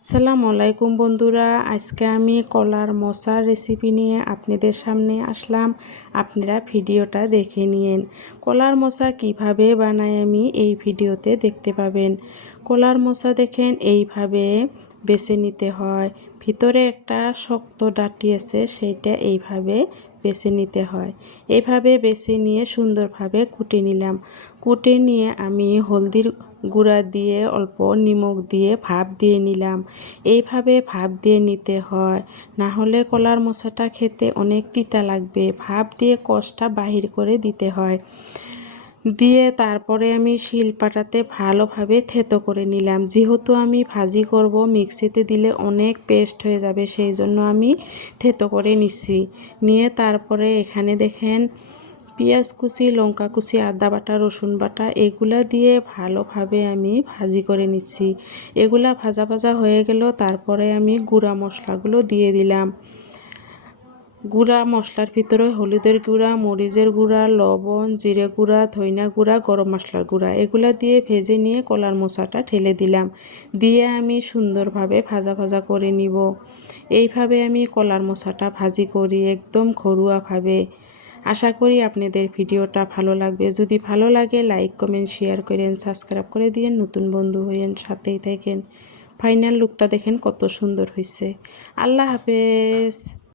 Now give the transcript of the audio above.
আসসালামু আলাইকুম বন্ধুরা, আজকে আমি কলার মোচার রেসিপি নিয়ে আপনাদের সামনে আসলাম। আপনারা ভিডিওটা দেখে নিন। কলার মোচা কিভাবে বানাই আমি এই ভিডিওতে দেখতে পাবেন। কলার মোচা দেখেন এইভাবে বেছে নিতে হয়। ভিতরে একটা শক্ত ডাঁটি আছে, সেইটা এইভাবে বেছে নিতে হয়। এইভাবে বেছে নিয়ে সুন্দরভাবে কুটে নিলাম। কুটে নিয়ে আমি হলদির গুঁড়া দিয়ে অল্প নিমখ দিয়ে ভাপ দিয়ে নিলাম। এইভাবে ভাপ দিয়ে নিতে হয়, না হলে কলার মোচাটা খেতে অনেক তিতা লাগবে। ভাপ দিয়ে কষটা বাহির করে দিতে হয়। দিয়ে তারপরে আমি শিলপাটাতে ভালোভাবে থেতো করে নিলাম। যেহেতু আমি ভাজি করব, মিক্সিতে দিলে অনেক পেস্ট হয়ে যাবে, সেই জন্য আমি থেতো করে নিচ্ছি। নিয়ে তারপরে এখানে দেখেন পেঁয়াজ কুচি, লঙ্কা কুচি, আদা বাটা, রসুন বাটা এগুলা দিয়ে ভালোভাবে আমি ভাজি করে নিচ্ছি। এগুলা ভাজা ভাজা হয়ে গেল, তারপরে আমি গুঁড়া মশলাগুলো দিয়ে দিলাম। গুঁড়া মশলার ভিতরে হলুদের গুঁড়া, মরিচের গুঁড়া, লবণ, জিরে গুঁড়া, ধইনা গুঁড়া, গরম মশলার গুঁড়া এগুলা দিয়ে ভেজে নিয়ে কলার মোচাটা ঢেলে দিলাম। দিয়ে আমি সুন্দরভাবে ভাজা ভাজা করে নিব। এইভাবে আমি কলার মোচাটা ভাজি করি একদম ঘরোয়াভাবে। আশা করি আপনাদের ভিডিওটা ভালো লাগবে। যদি ভালো লাগে লাইক কমেন্ট শেয়ার করেন, সাবস্ক্রাইব করে দিয়েন, নতুন বন্ধু হইয়েন, সাথেই থাকেন। ফাইনাল লুকটা দেখেন কত সুন্দর হয়েছে। আল্লাহ হাফেজ।